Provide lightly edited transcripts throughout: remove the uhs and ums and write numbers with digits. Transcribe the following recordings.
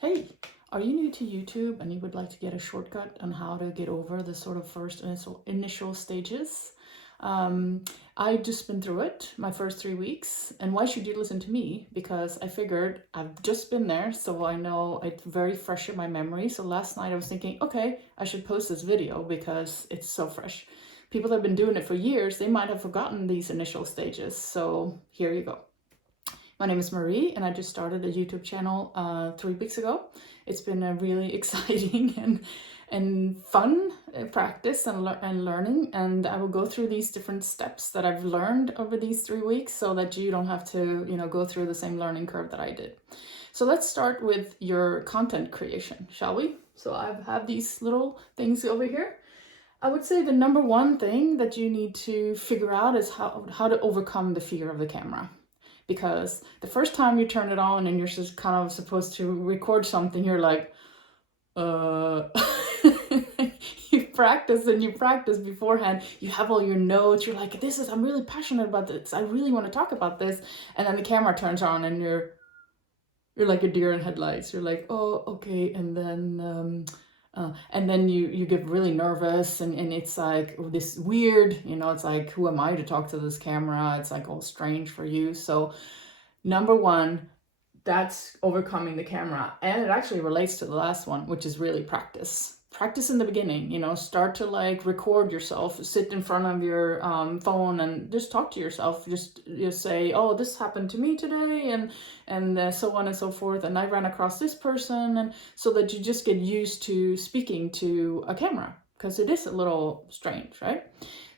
Hey, are you new to YouTube and you would like to get a shortcut on how to get over the sort of first initial stages? I just been through it, my first 3 weeks. And why should you listen to me? Because I figured I've just been there, so I know it's very fresh in my memory. So last night I was thinking, okay, I should post this video because it's so fresh. People that have been doing it for years, they might have forgotten these initial stages. So here you go. My name is Marie, and I just started a YouTube channel 3 weeks ago. It's been a really exciting and fun practice and learning, and I will go through these different steps that I've learned over these 3 weeks so that you don't have to, go through the same learning curve that I did. So let's start with your content creation, shall we? So I have these little things over here. I would say the number one thing that you need to figure out is how to overcome the fear of the camera. Because the first time you turn it on and you're just kind of supposed to record something, you're like, you practice and you practice beforehand. You have all your notes. You're like, I'm really passionate about this. I really want to talk about this. And then the camera turns on and you're like a deer in headlights. You're like, oh, okay. And then you get really nervous and it's like this weird, it's like, who am I to talk to this camera? It's like all strange for you. So number one, that's overcoming the camera. And it actually relates to the last one, which is really practice. Practice in the beginning, start to like record yourself, sit in front of your phone and just talk to yourself. Just say, oh, this happened to me today and so on and so forth. And I ran across this person. And so that you just get used to speaking to a camera because it is a little strange, right?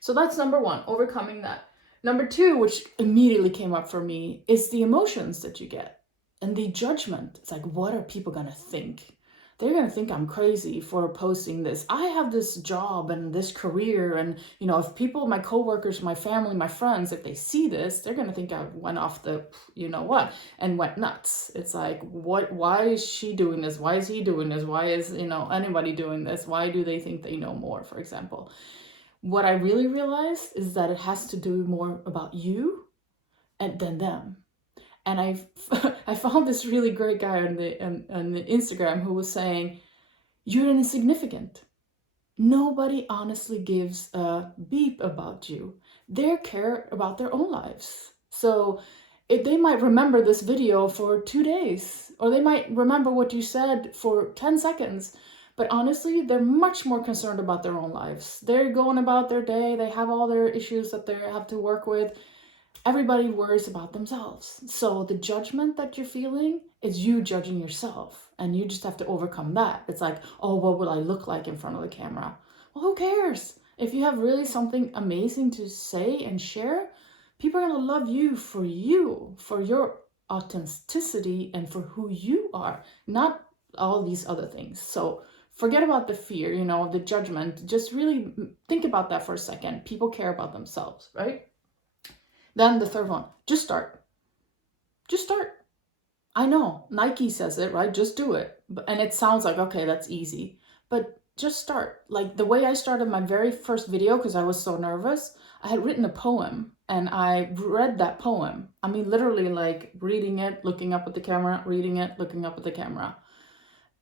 So that's number one, overcoming that. Number two, which immediately came up for me, is the emotions that you get and the judgment. It's like, what are people going to think? They're going to think I'm crazy for posting this. I have this job and this career. And, if people, my coworkers, my family, my friends, if they see this, they're going to think I went off the, what, and went nuts. It's like, why is she doing this? Why is he doing this? Why is, anybody doing this? Why do they think they know more, for example? What I really realized is that it has to do more about you than them. And I found this really great guy on the Instagram who was saying, you're insignificant. Nobody honestly gives a beep about you. They care about their own lives. So they might remember this video for 2 days, or they might remember what you said for 10 seconds. But honestly, they're much more concerned about their own lives. They're going about their day. They have all their issues that they have to work with. Everybody worries about themselves. So the judgment that you're feeling is you judging yourself. And you just have to overcome that. It's like, oh, what will I look like in front of the camera? Well, who cares? If you have really something amazing to say and share, people are going to love you, for your authenticity and for who you are, not all these other things. So forget about the fear, the judgment. Just really think about that for a second. People care about themselves, right? Then the third one, just start. Just start. I know, Nike says it, right? Just do it. And it sounds like, okay, that's easy. But just start. Like the way I started my very first video, because I was so nervous, I had written a poem and I read that poem. I mean, literally like reading it, looking up at the camera, reading it, looking up at the camera.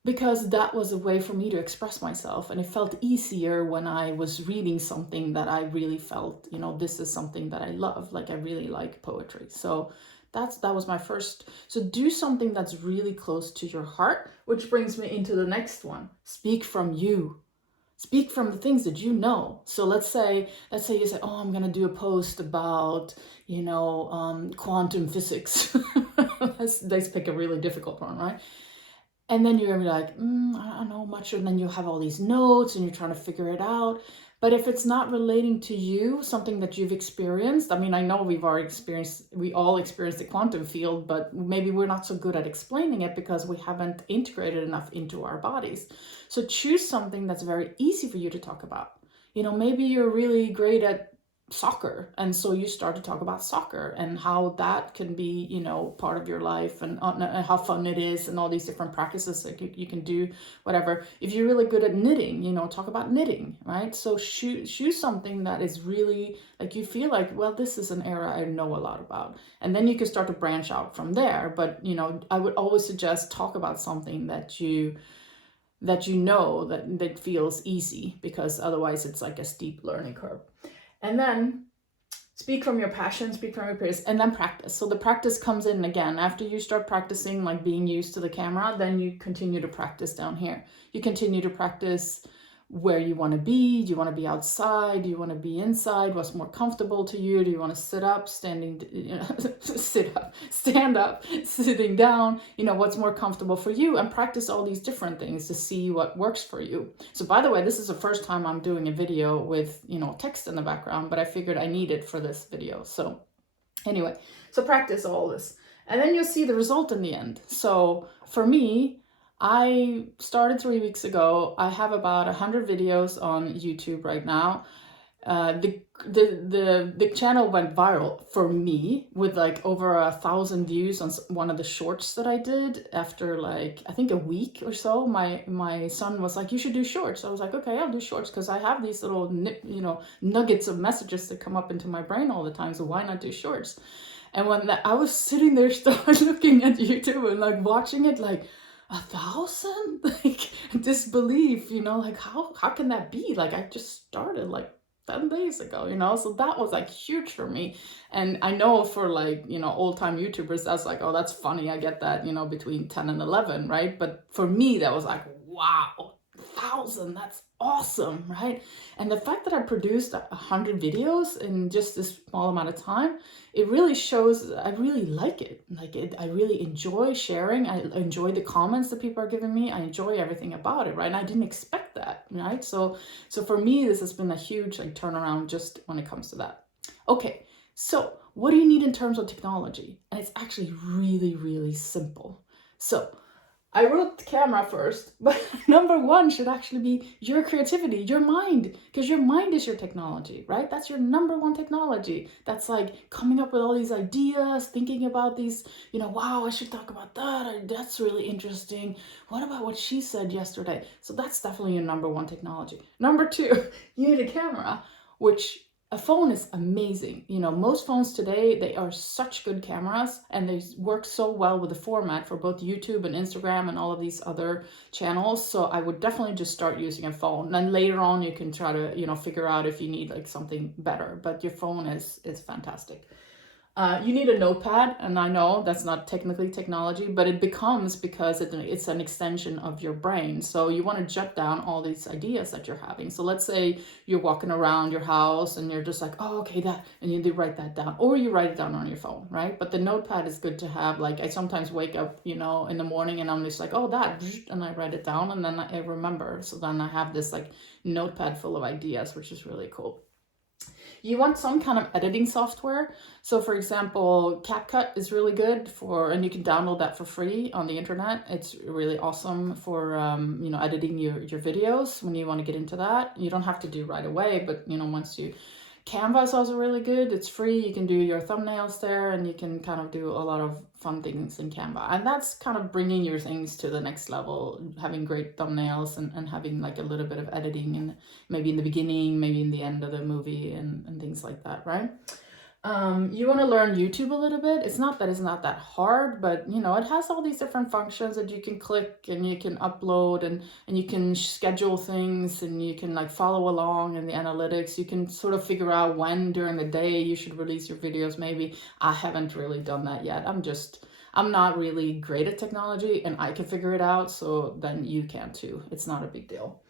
Because that was a way for me to express myself. And it felt easier when I was reading something that I really felt, this is something that I love. Like I really like poetry. So that was my first. So do something that's really close to your heart, which brings me into the next one. Speak from you. Speak from the things that you know. So let's say you say, oh, I'm going to do a post about, quantum physics. Let's pick a really difficult one, right? And then you're going to be like, I don't know much. And then you have all these notes and you're trying to figure it out. But if it's not relating to you, something that you've experienced, I mean, I know we all experienced the quantum field, but maybe we're not so good at explaining it because we haven't integrated enough into our bodies. So choose something that's very easy for you to talk about. Maybe you're really great at soccer. And so you start to talk about soccer and how that can be, you know, part of your life, and how fun it is, and all these different practices that you can do, whatever. If you're really good at knitting, you know, talk about knitting, right? So choose something that is really like, you feel like, well, this is an area I know a lot about. And then you can start to branch out from there. But, you know, I would always suggest talk about something that you know that feels easy, because otherwise it's like a steep learning curve. And then speak from your passion, speak from your peers, and then practice. So the practice comes in again after you start practicing, like being used to the camera. Then you continue to practice down here. You continue to practice where you want to be. Do you want to be outside? Do you want to be inside? What's more comfortable to you? Do you want to sit up, standing, you know, stand up, sitting down? You know, what's more comfortable for you? And practice all these different things to see what works for you. So by the way, this is the first time I'm doing a video with, you know, text in the background, but I figured I need it for this video. So anyway, so practice all this, and then you'll see the result in the end. So for me, I started 3 weeks ago. I have about 100 videos on YouTube right now. The channel went viral for me with like over 1,000 views on one of the shorts that I did. After like, I think a week or so, my son was like, you should do shorts. I was like, okay, I'll do shorts, because I have these little, you know, nuggets of messages that come up into my brain all the time. So why not do shorts? And when I was sitting there, started looking at YouTube and like watching it, like, 1,000? Like, disbelief, you know, like how can that be? Like, I just started like 10 days ago, you know. So that was like huge for me. And I know for like, you know, old time YouTubers, that's like, oh, that's funny, I get that, you know, between 10 and 11, right? But for me, that was like, wow, 1,000, that's awesome, right? And the fact that I produced 100 videos in just this small amount of time, it really shows I really like it. Like I really enjoy sharing. I enjoy the comments that people are giving me. I enjoy everything about it, right? And I didn't expect that, right? So for me, this has been a huge like turnaround just when it comes to that. Okay, so what do you need in terms of technology? And it's actually really, really simple. So I wrote the camera first, but number one should actually be your creativity, your mind, because your mind is your technology, right? That's your number one technology. That's like coming up with all these ideas, thinking about these, you know, wow, I should talk about that. That's really interesting. What about what she said yesterday? So that's definitely your number one technology. Number two, you need a camera, which a phone is amazing. You know, most phones today, they are such good cameras, and they work so well with the format for both YouTube and Instagram and all of these other channels. So I would definitely just start using a phone. And then later on, you can try to, you know, figure out if you need like something better. But your phone is fantastic. You need a notepad, and I know that's not technically technology, but it becomes, because it's an extension of your brain. So you want to jot down all these ideas that you're having. So let's say you're walking around your house and you're just like, oh, okay, that, and you do write that down, or you write it down on your phone, right? But the notepad is good to have. Like I sometimes wake up, you know, in the morning and I'm just like, oh, that, and I write it down, and then I remember. So then I have this like notepad full of ideas, which is really cool. You want some kind of editing software. So for example, CapCut is really good for, and you can download that for free on the internet. It's really awesome for, you know, editing your videos when you want to get into that. You don't have to do right away, but you know, once you, Canva is also really good. It's free. You can do your thumbnails there, and you can kind of do a lot of fun things in Canva. And that's kind of bringing your things to the next level, having great thumbnails and having like a little bit of editing, and maybe in the beginning, maybe in the end of the movie, and things like that, right? You want to learn YouTube a little bit. It's not that hard, but you know, it has all these different functions that you can click, and you can upload, and you can schedule things, and you can like follow along in the analytics. You can sort of figure out when during the day you should release your videos. Maybe I haven't really done that yet. I'm not really great at technology, and I can figure it out. So then you can too. It's not a big deal.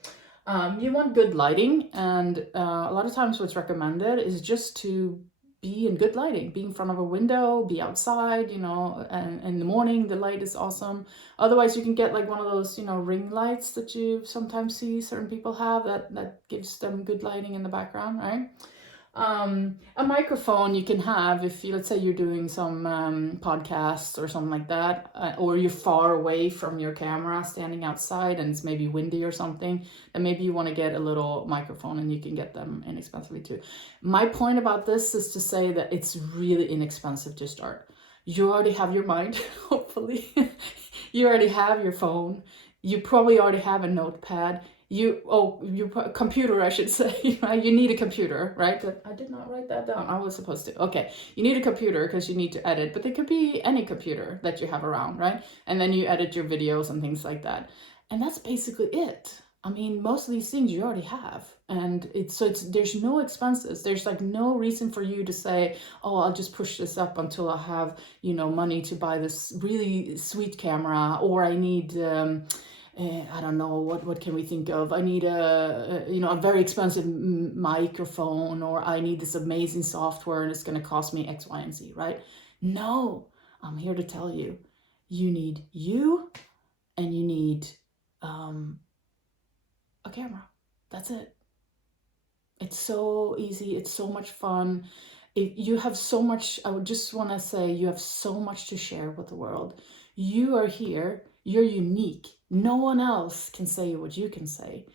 You want good lighting, and a lot of times what's recommended is just to be in good lighting, be in front of a window, be outside, you know, and in the morning, the light is awesome. Otherwise, you can get like one of those, you know, ring lights that you sometimes see certain people have that gives them good lighting in the background, right? A microphone you can have if you, let's say you're doing some podcasts or something like that, or you're far away from your camera, standing outside, and it's maybe windy or something, then maybe you want to get a little microphone, and you can get them inexpensively too. My point about this is to say that it's really inexpensive to start. You already have your mind, hopefully. You already have your phone. You probably already have a notepad. Your computer, I should say. Right? You need a computer, right? I did not write that down. I was supposed to. Okay, you need a computer because you need to edit, but it could be any computer that you have around, right? And then you edit your videos and things like that. And that's basically it. I mean, most of these things you already have, and there's no expenses. There's like no reason for you to say, oh, I'll just push this up until I have, money to buy this really sweet camera, or I need I don't know, what can we think of? I need a very expensive microphone, or I need this amazing software and it's going to cost me X, Y, and Z, right? No, I'm here to tell you, you need you, and you need a camera. That's it. It's so easy. It's so much fun. You have so much, I would just want to say, you have so much to share with the world. You are here. You're unique. No one else can say what you can say.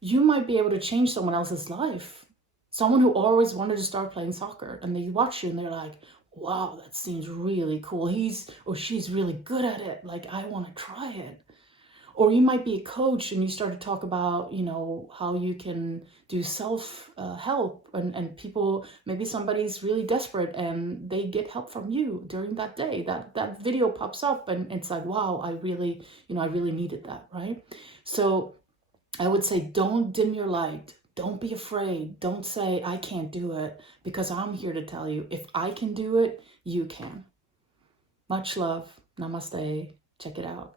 You might be able to change someone else's life. Someone who always wanted to start playing soccer, and they watch you and they're like, wow, that seems really cool. He's or she's really good at it. Like, I want to try it. Or you might be a coach and you start to talk about, how you can do self help, and people, maybe somebody's really desperate and they get help from you during that day. That video pops up and it's like, wow, I really needed that, right? So I would say, don't dim your light. Don't be afraid. Don't say, I can't do it, because I'm here to tell you, if I can do it, you can. Much love. Namaste. Check it out.